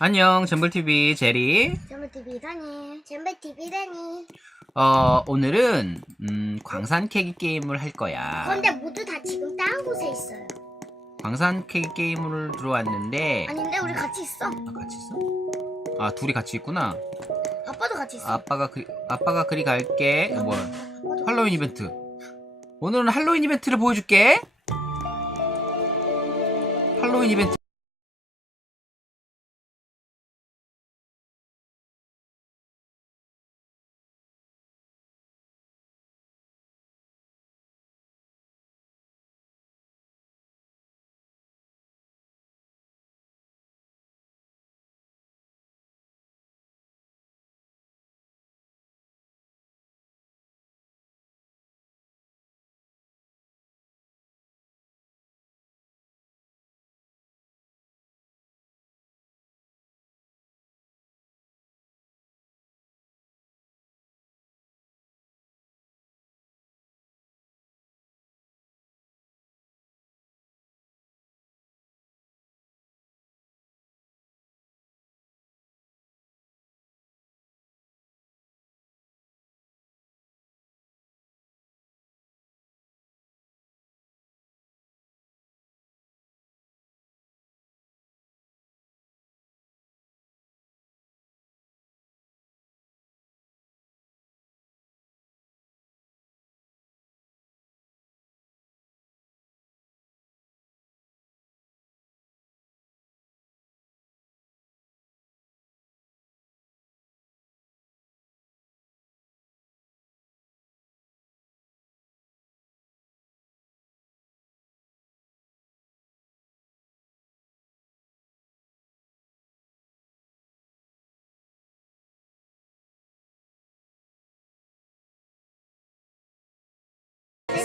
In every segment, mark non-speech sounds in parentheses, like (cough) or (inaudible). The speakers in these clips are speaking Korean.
안녕, 잼블TV 제리. 잼블TV 다니 잼블TV 다니 어, 오늘은, 음, 광산 캐기 게임을 할 거야. 그런데 모두 다 지금 다른 곳에 있어요 광산 캐기 게임을 들어왔는데, 아닌데 우리 같이 있어 아, 같이 있어? 아, 둘이 같이 있구나. 아빠도 같이 있어 아빠가 그, 아빠가 그리 갈게. 아빠도 할로윈 이벤트. 오늘은 할로윈 이벤트를 보여줄게. 할로윈 이벤트.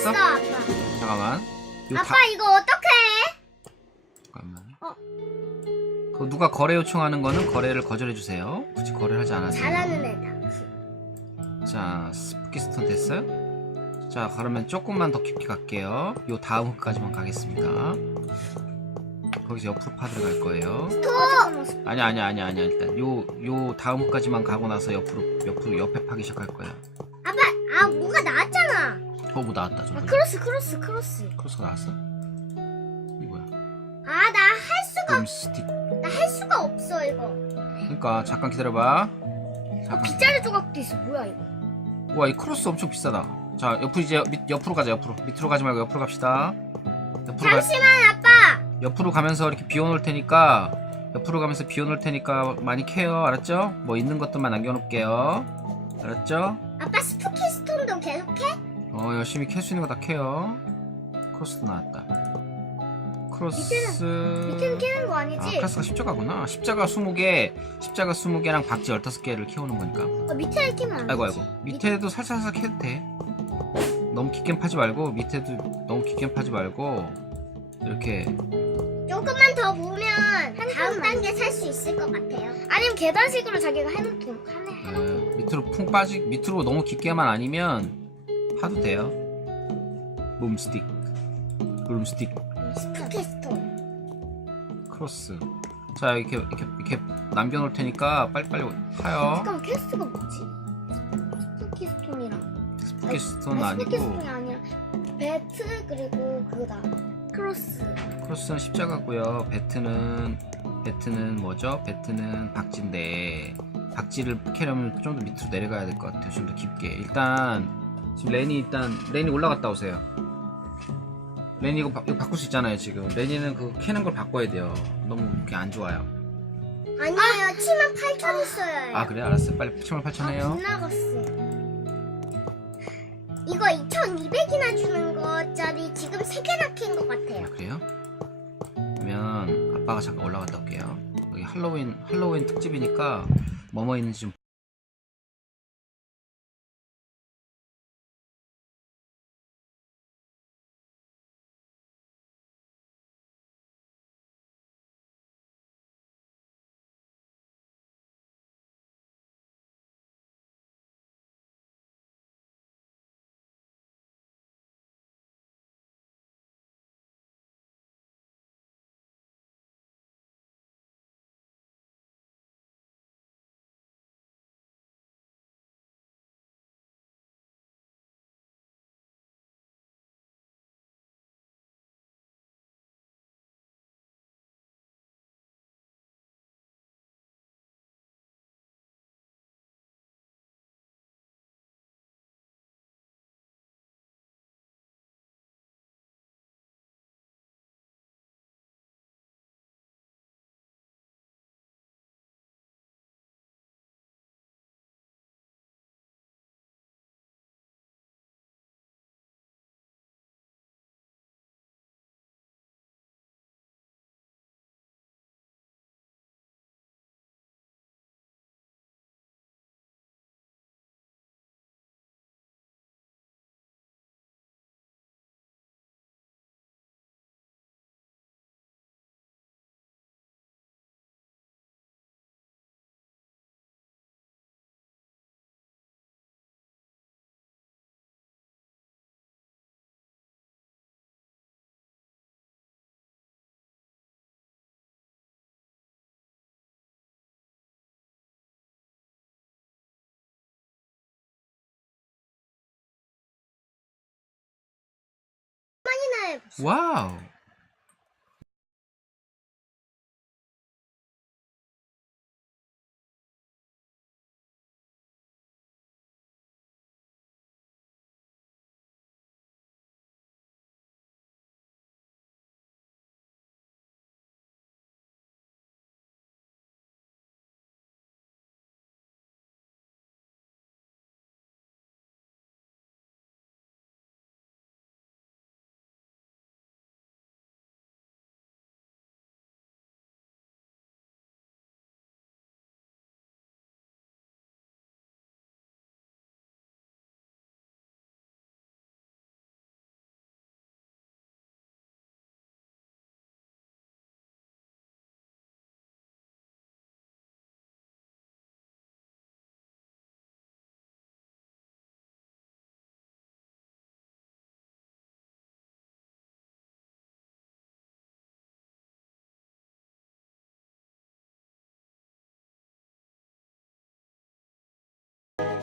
됐어? 아빠 잠깐만. 이거 아빠 이거 어떡해 잠깐만. 어. 그 누가 거래 요청하는 거는 거래를 거절해 주세요. 굳이 거래를 하지 돼요. 잘하는 애다 자, 스푸키스톤 됐어요? 자, 그러면 조금만 더 깊게 갈게요. 요 다음 흙까지만 가겠습니다. 거기서 옆으로 파들어 갈 거예요. 또 아니야, 아니야, 아니야, 아니야. 일단 요, 요 다음 흙까지만 가고 나서 옆으로, 옆으로, 옆에 파기 시작할 거야. 어, 뭐 나왔다, 아, 저거. 크로스 크로스 크로스 크로스가 나왔어? 이 뭐야? 아 나 할 수가 음, 스틱. 나 할 수가 없어 이거 그러니까 잠깐 기다려봐. 잠깐. 빗자루 조각도 있어 뭐야 이거 와, 이 크로스 엄청 비싸다. 자, 옆으로 이제 밑, 옆으로 가자, 옆으로. 밑으로 가지 말고 옆으로 갑시다. 옆으로 가, 잠시만 아빠 옆으로 가면서 이렇게 비워 놓을 테니까, 옆으로 가면서 비워 놓을 테니까 많이 캐요. 알았죠? 뭐 있는 것들만 남겨 놓을게요. 알았죠? 아빠 스푸키 스톤도 계속해? 어, 열심히 캘 수 있는 거 다 캐요. 크로스도 나왔다. 크로스. 밑에는 캐는 거 아, 아니지? 크로스가 십자가구나. 십자가 20개, 십자가 20개랑 박쥐 15개를 캐오는 거니까. 어, 밑에 캐면 안 아이고? 아이고 밑에도 살살살살 캐도 돼 너무 깊게 파지 말고 밑에도 너무 깊게 파지 말고 이렇게 조금만 더 보면 다음 단계 살 수 있을 것 같아요. 아니면 계단식으로 자기가 해놓고 하네. 어, 밑으로 푹 빠지 밑으로 너무 깊게만 아니면 파도 돼요 룸스틱 룸스틱 스푸키 스톤. 크로스 자 이렇게 이렇게 이렇게 남겨놓을 테니까 빨리빨리 파요 잠깐만 캐스트가 뭐지? 스푸키 스톤이랑. 스푸키 스톤 아니, 아니고 스톤이 아니라 배트 그리고 그거다. 크로스. 크로스는 십자가고요. 배트는 배트는 뭐죠? 배트는 박쥐인데 박쥐를 캐려면 좀 더 밑으로 내려가야 될 것 같아요. 좀 더 깊게. 일단 지금 레니 일단 레니 올라갔다 오세요. 레니 이거, 바, 이거 바꿀 수 있잖아요 지금. 레니는 그 캐는 걸 바꿔야 돼요. 너무 그게 안 좋아요. 아니에요. 7만 8천 있어요. 아 그래 알았어. 빨리 7월 8천 해요. 빗나갔어. 이거 2,200이나 주는 거짜리 지금 3개나 캔것 같아요. 아, 그래요? 그러면 아빠가 잠깐 올라갔다 올게요. 여기 할로윈 할로윈 특집이니까 뭐뭐 있는지 좀 번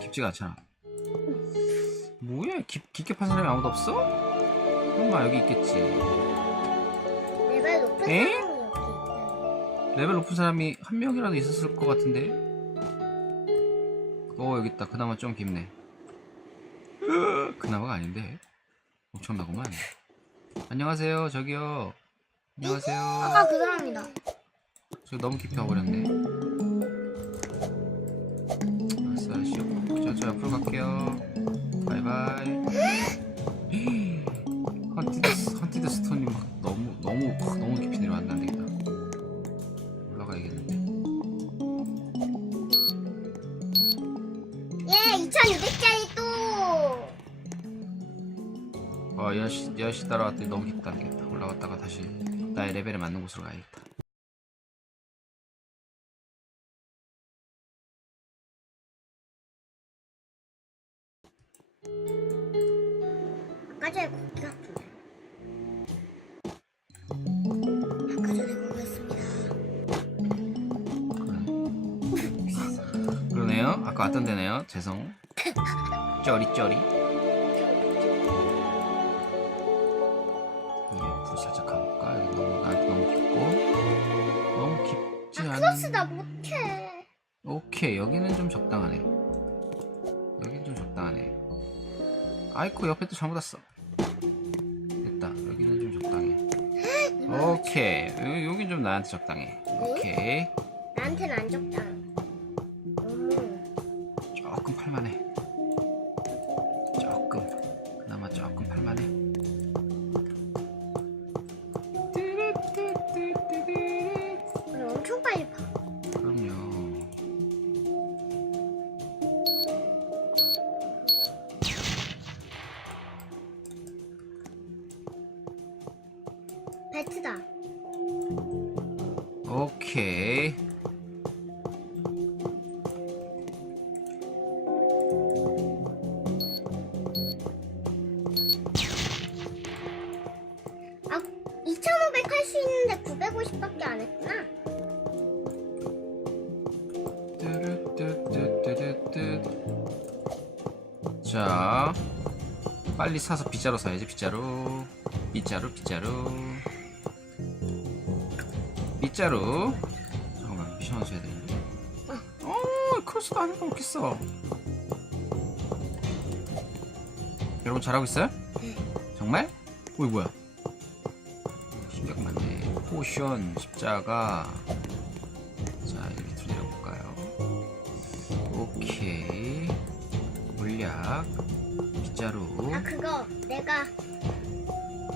깊지가 않잖아. 뭐야? 깊, 깊게 판 사람이 아무도 없어? 설마 여기 있겠지. 레벨 높은 에? 사람이 여기 있다. 레벨 높은 사람이 한 명이라도 있었을 것 같은데. 어 여기 있다. 그나마 좀 깊네. (laughs) 그나마가 아닌데. 엄청나구만. 안녕하세요. 저기요. 안녕하세요. 아까 그 사람이다. 저 너무 깊이 와버렸네. 저, 저 옆으로 갈게요. 바이바이. (gasps) 헌티드, 헌티드 스톤이 막 너무, 너무, 너무 깊이 내려왔나 안 되겠다. 올라가야겠는데. 예, 2,200짜리 또. 아, 여시, 여시 따라왔더니 너무 깊다 안 되겠다. 올라갔다가 다시 나의 레벨에 맞는 곳으로 가야겠다. 그러네요. 아까 왔던 데네요. 죄송. 쩌리쩌리. 예, 불 살짝 가볼까? 여기 너무 나한테 너무 깊고 너무 깊지 아, 않은. 크로스 나 못해. 오케이 여기는 좀 적당하네. 여긴 좀 적당하네. 아이코 옆에 또 잘못 왔어. 됐다. 여기는 좀 적당해. 오케이 요- 여긴 좀 나한테 적당해. 오케이 나한테는 안 적다. 배트다. 오케이. 아, 2,500 할 수 있는데 950밖에 안 했구나. 뚜루뚜뚜뚜뚜뚜. 자, 빨리 사서 빗자루 사야지 빗자루. 빗자루 빗자루. 빗자루. 잠깐만 미션 써야 되는데. 어, 크로스도 아닌 거 없겠어. 여러분 잘하고 있어요? 네. 정말? 어이 뭐야? 신경 많네. 포션, 십자가. 자, 이렇게 내려볼까요? 오케이. 물약, 빗자루, 아, 그거 내가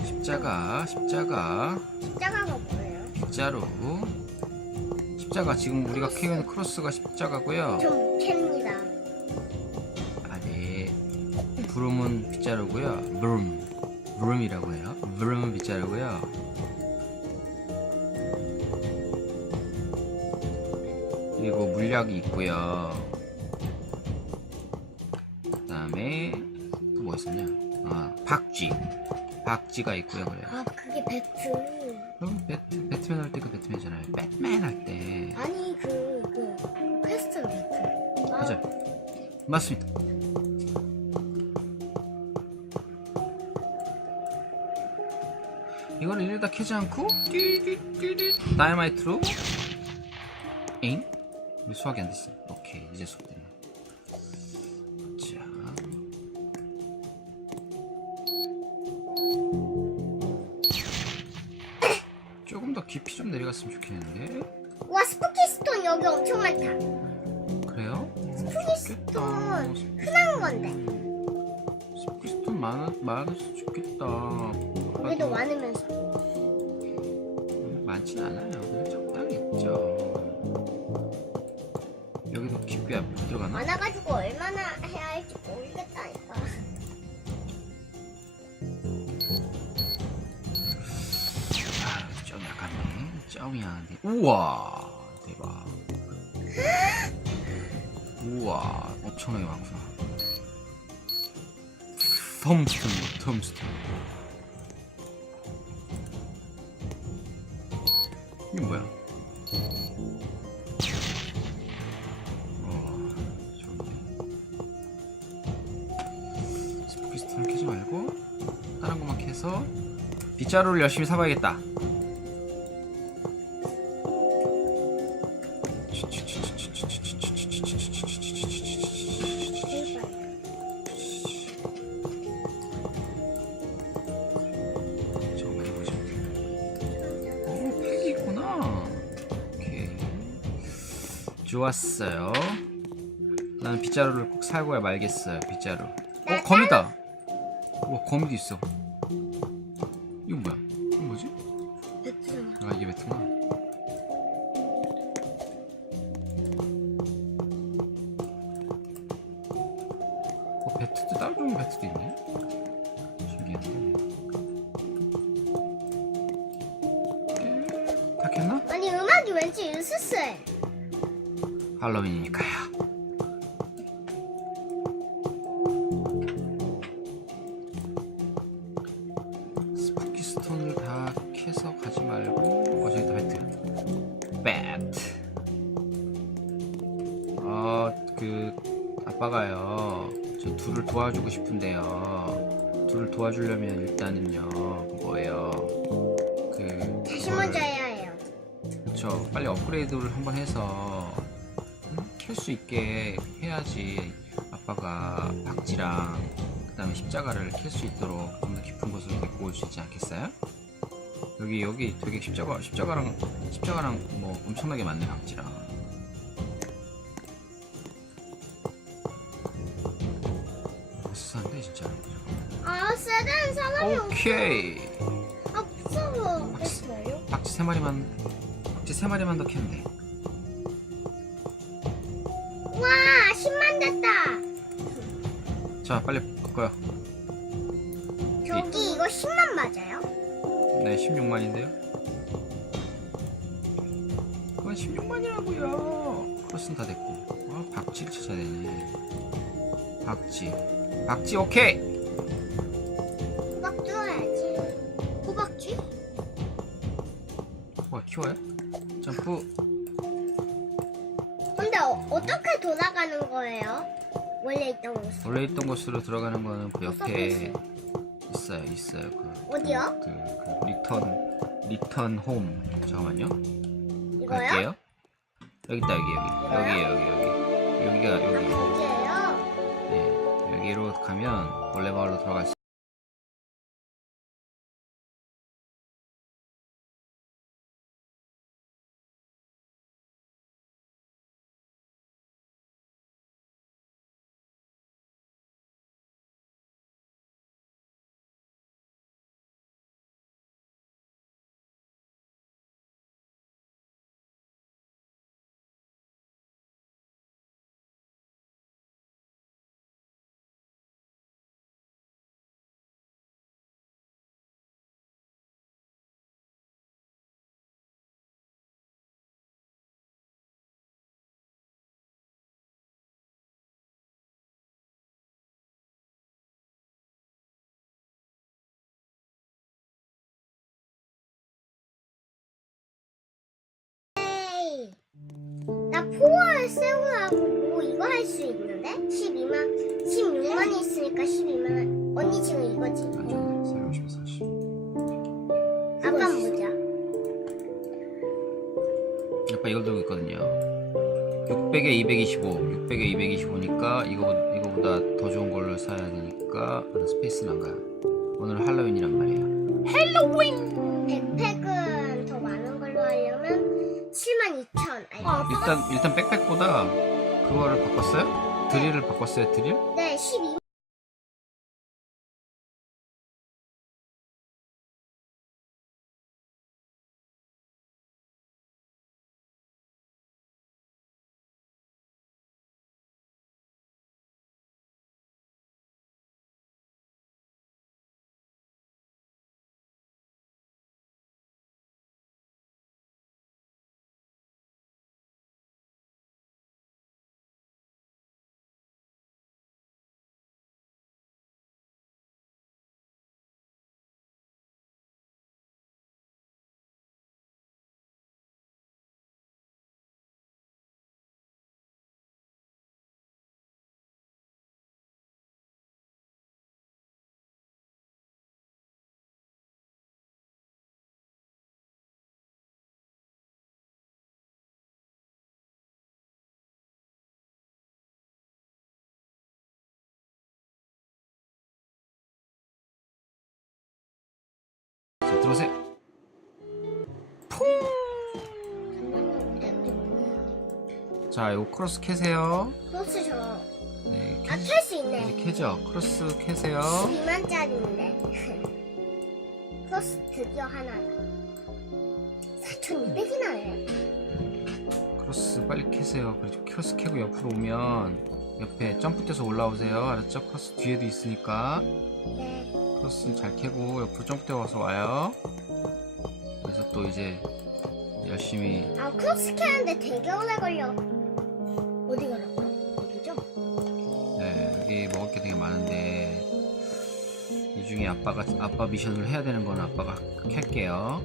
십자가, 십자가, 십자가가 뭐예 요? 빗자루. 십자가 지금 우리가 캐는 크로스가 십자가고요. 좀 캡니다. 아, 네. 부름은 빗자루고요. 브름. 브름이라고 해요. 브름은 빗자루고요. 그리고 물약이 있고요. 그 다음에 또 뭐 있었냐? 아, 박쥐. 박쥐가 있고요. 그래요. 아, 그게 배트. 그럼 배트, 배트맨 할 때 그 배트맨이잖아요. 배트맨 할 때. 아니, 그, 그, 퀘스트 배트. 아, 맞아요. 맞습니다. 이걸 이래다 캐지 않고 다이마이트로 엥? 왜 수학이 안 됐어? 오케이 이제 수학 좋겠는데 점이야. 네. 우와, 대박. 우와, 엄청나게 많구나. 텀스톤, 텀스톤. 이게 뭐야? 어. 스포키스톤을 캐지 말고 다른 것만 캐서 빗자루를 열심히 사봐야겠다. 좋았어요. 나는 빗자루를 꼭 사고야 말겠어요. 빗자루. 어, 거미다. 와, 거미도 있어. 도와주고 싶은데요. 둘을 도와주려면 일단은요 그 뭐예요? 그 다시 그거를- 먼저 해야 해요. 그쵸. 빨리 업그레이드를 한번 해서 캘 수 있게 해야지 아빠가 박지랑 그 다음에 십자가를 캘 수 있도록 좀 더 깊은 곳으로 데리고 올 수 있지 않겠어요? 여기 여기 되게 십자가 십자가랑 십자가랑 뭐 엄청나게 많네 박지랑 오케이 아 무서워. 됐어요? 박쥐 세 마리만 박쥐 세 마리만 더 캐면 돼 와 10만 됐다. 자 빨리 바꿔요 저기 이거 10만 맞아요? 네, 16만인데요. 그건 16만이라고요. 크로스는 다 됐고. 아, 박쥐를 찾아야 되네. 박쥐. 박쥐 오케이. 키워요? 점프. 근데 어, 어떻게 돌아가는 거예요? 원래 있던 곳. 원래 있던 곳으로 들어가는 거는 그 옆에 있어요, 있어요. 그 어디요? 그, 그 리턴 리턴 홈. 잠깐만요. 이거요? 갈게요. 여기 있다, 여기 여기. 여기 여기 여기. 여기가 아 여기. 거기에요? 네, 여기로 가면 원래 마을로 들어갈 수 4월 세우라고 이거 할 수 있는데? 12만, 16만이 있으니까 12만. 언니 지금 이거지? 안전 450, 40. 아빠 보자. 아빠 이걸 들고 있거든요. 600에 225, 600에 225니까 이거 이거보다 더 좋은 걸로 사야 되니까 스페이스는 안 가요. 오늘 할로윈이란 말이에요. 할로윈. 백팩은 일단 일단 백팩보다 그거를 바꿨어요? 드릴을 바꿨어요 드릴? 네, 12. 들어오세요 자 이거 크로스 캐세요 크로스 저. 네 아, 캐, 캘수 이제 있네. 캐죠 크로스 캐세요 12만짜리인데. (laughs) 크로스 드디어 하나다. 4,200이나 해. 크로스 빨리 캐세요 그리고 크로스 캐고 옆으로 오면 옆에 점프돼서 올라오세요 알았죠? 크로스 뒤에도 있으니까 네. 크로스 잘 캐고 옆으로 점프돼 와서 와요 그래서 또 이제 열심히 아, 크로스 캐는데 되게 오래 걸려. 어디 가라고? 여기죠? 네, 여기 먹을 게 되게 많은데 이 중에 아빠가 아빠 미션을 해야 되는 건 아빠가 캘게요.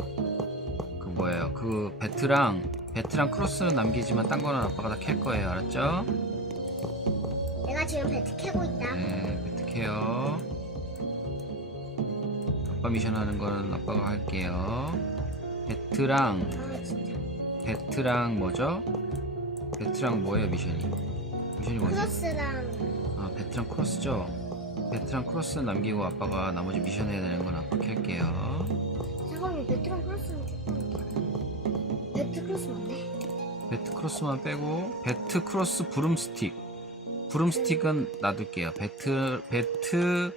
그 뭐예요? 그 배트랑 배트랑 크로스는 남기지만 딴 거는 아빠가 다 캘 거예요. 알았죠? 내가 지금 배트 캐고 있다. 네, 배트 캐요. 아빠 미션 하는 거는 아빠가 할게요. 배트랑. 배트랑 뭐죠? 배트랑 뭐예요 미션이? 미션이 뭐지? 크로스랑 아 배트랑 크로스죠? 배트랑 크로스 남기고 아빠가 나머지 미션 해야 되는 건 아빠 켤게요 잠깐만 배트랑 크로스는 조금 배트 크로스 맞네 배트 크로스만 빼고 배트 크로스 브룸스틱 브룸스틱은 놔둘게요 배트 배트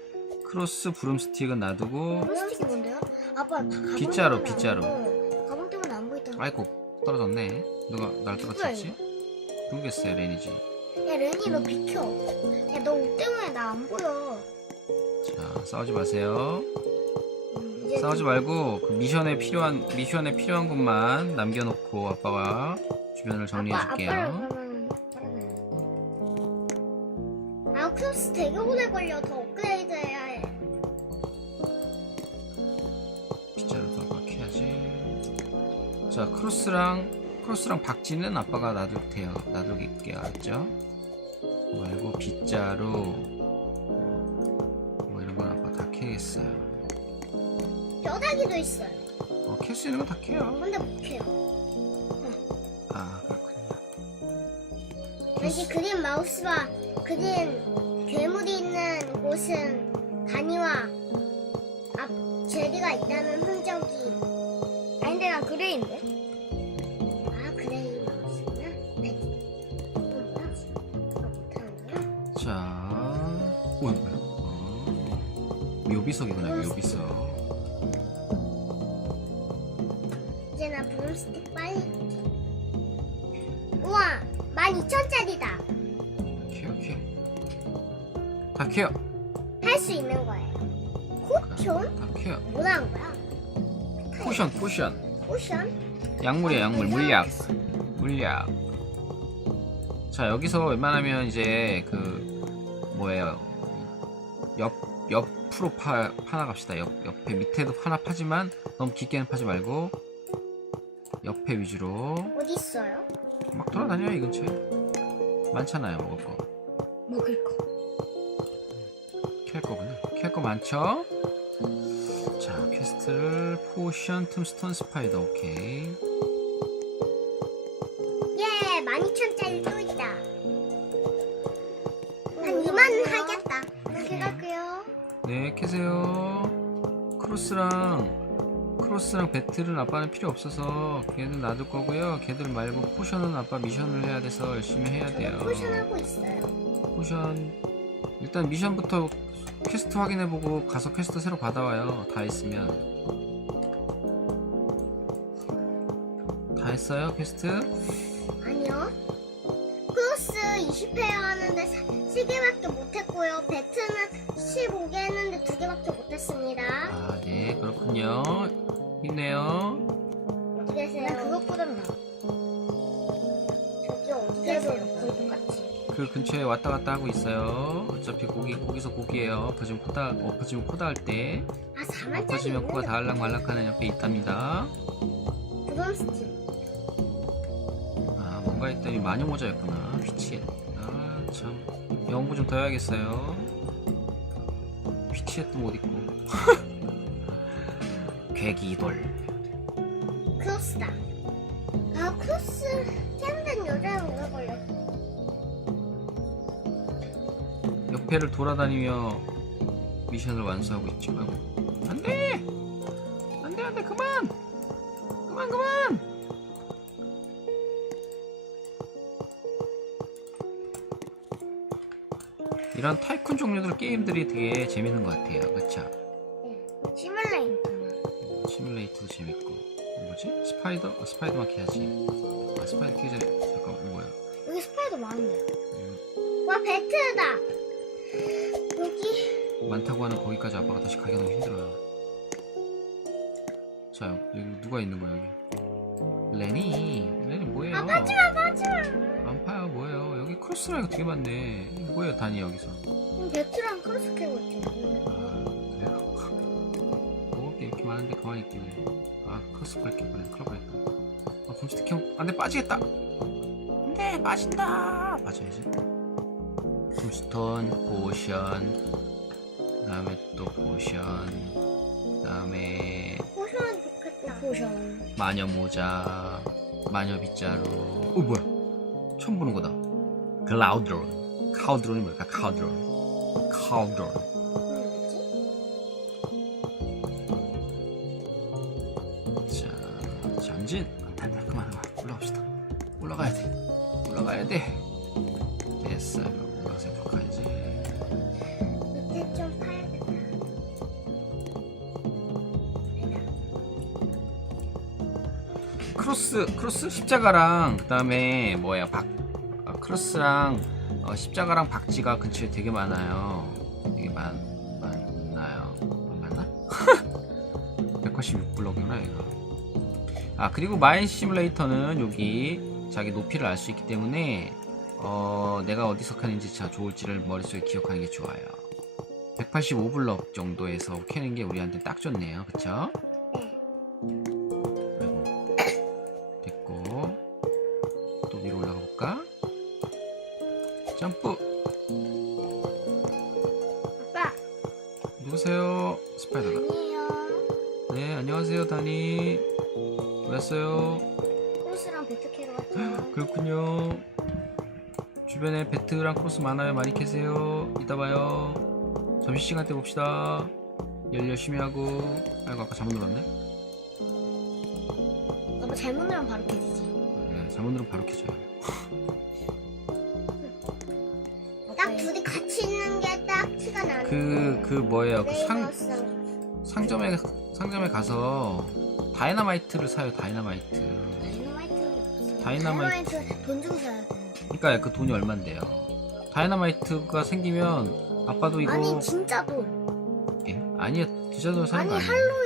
크로스 브룸스틱은 놔두고 크로스틱이 뭔데요? 아빠 가방 빗자루, 때문에 빗자루. 보여. 가방 때문에 안 보이잖아 아이고 떨어졌네. 누가 날 떨어뜨렸지? 모르겠어요 레니지. 야 레니 너 비켜. 야 너 옷 때문에 나 안 보여. 자 싸우지 마세요. 음, 이제 싸우지 말고 그 미션에 필요한 미션에 필요한 것만 남겨놓고 아빠가 주변을 정리해 아빠, 줄게요. 아빠를 그러면 아 크로스 되게 오래 걸려. 더 업그레이드 자 크로스랑 크로스랑 박쥐는 아빠가 놔둘게요. 놔둘게요? 그거 말고 빗자루. 뭐 이런 건 아빠 다 캐겠어요. 뼈다귀도 있어요. 어, 캘 수 있는 건 다 캐요. 근데 못 캐요. 아 그렇군요. 왠지 그린 마우스와 그린 괴물이 있는 곳은 다니와 앞 제리가 있다는 흔적이 다 캐요. 할 수 있는 거예요. 쿠션? 다 캐요. 뭐라는 거야? 포션 포션. 쿠션? 약물이야 약물. 물약 물약 자 여기서 웬만하면 이제 그 뭐예요? 옆 옆으로 파, 파나 갑시다. 옆, 옆에 밑에도 하나 파지만 너무 깊게는 파지 말고 옆에 위주로 어디 있어요? 막 돌아다녀요 이 근처에. 많잖아요 먹을 거. 먹을 거 캘 거구나 캘거 많죠? 자 퀘스트를 포션 툼스톤 스파이더 오케이 12,000짜리 또 있다. 한 2만 하겠다. 이렇게 갈게요. 네, 캐세요. 크로스랑 크로스랑 배틀은 아빠는 필요 없어서 걔는 놔둘 거고요. 걔들 말고 포션은 아빠 미션을 해야 돼서 열심히 해야 돼요. 포션하고 있어요. 포션 일단 미션부터 퀘스트 확인해보고 가서 퀘스트 새로 받아와요. 다 했으면 다 했어요 퀘스트? 아니요. 크로스 20회 하는데 3개밖에 못했고요. 배트는 15개 했는데 2개밖에 못했습니다. 아네 그렇군요. 힘내요. 근처에 왔다 갔다 하고 있어요. 어차피 거기 거기서 거기에요. 엎어지면 코다 엎어지면 코다 할 때 아 4만짜리 엎어지면 코가 닿을락 말락하는 옆에 있답니다. 아 뭔가 했더니 마녀 모자였구나. 휘치엣. 아참 공부 좀더 해야겠어요. 휘치엣도 못 입고. (laughs) 괴기돌. 크로스다. 아 크로스 태양된 여자랑 오래 걸렸어. 옆에를 돌아다니며 미션을 완수하고 있지. 아이고. 안 돼. 안 돼 안 돼 그만. 그만 그만. 이런 타이쿤 종류들 게임들이 되게 재밌는 것 같아요. 그쵸? 시뮬레이터. 시뮬레이터도 재밌고 뭐지? 스파이더? 어, 스파이더만 캐야지 아, 스파이더 캐자 잠깐 뭐야 여기 스파이더 많은데. 음, 와 배트다. 여기? 많다고 하는 거기까지 아빠가 다시 가기가 너무 힘들어요. 자 여기 누가 있는 거야 여기? 레니? 레니 뭐예요? 아 파지마 파지마. 안 파요 뭐예요? 여기 크로스라이가 되게 많네. 뭐예요 단이 여기서? 배트랑 크로스 캐고 있죠. 아 그래요? (laughs) 먹을 게 이렇게 많은데 가만히 있길래 아 크로스 뺄게 그래 큰일 뻔했다. 아 봄스틱 형. 안 돼 빠지겠다. 안 돼 빠진다! 빠져야지 kum스톤 포션 그 다음에 또 포션 그 다음에 포션 좋겠다. 포션. 마녀 모자 마녀 빗자루 어 뭐야 처음 보는 거다 클라우드론 카우드론이 뭘까 카우드론 카우드론 뭐지? 자, 전진. 아, 아, 그만. 올라갑시다. 올라가야 돼. 올라가야 돼. 됐어. 옆으로 가야지. 밑에 좀 파야겠다. 크로스, 크로스 십자가랑 그다음에 뭐야 박 아, 크로스랑 어, 십자가랑 박쥐가 근처에 되게 많아요. 되게 많 많나요? 맞나? 186블럭이구나 (laughs) 얘가. 아 그리고 마인 시뮬레이터는 여기 자기 높이를 알 수 있기 때문에 어, 내가 어디서 칸인지 자 좋을지를 머릿속에 기억하는 게 좋아요. 185블럭 정도에서 캐는 게 우리한테 딱 좋네요. 그쵸? 네. 아이고. 됐고 또 위로 올라가 볼까? 점프 아빠 누구세요? 스파이더다. 아니에요. 네 안녕하세요 다니. 왔어요. 크로스랑 배트 캐러 왔죠. 그렇군요. 주변에 배트랑 크로스 많아요. 많이 캐세요. 이따 봐요. 점심시간 때 봅시다. 일 열심히 하고. 아이고 아까 잘못 눌렀네. 아빠 잘못 누르면 바로 캐지지. 네, 잘못 누르면 바로 켜져요. 딱 둘이 같이 있는 게 딱 티가 나는. 그, 그 뭐예요? 그 상. 상점에, 상점에 가서 다이너마이트를 사요. 다이너마이트. 다이너마이트. 다이너마이트 돈 주고 사 그러니까 그 돈이 얼만데요? 다이너마이트가 생기면 아빠도 이거 아니 진짜 돈. 예? 아니요 진짜 돈 사는 아니 거 아니에요? 할로윈에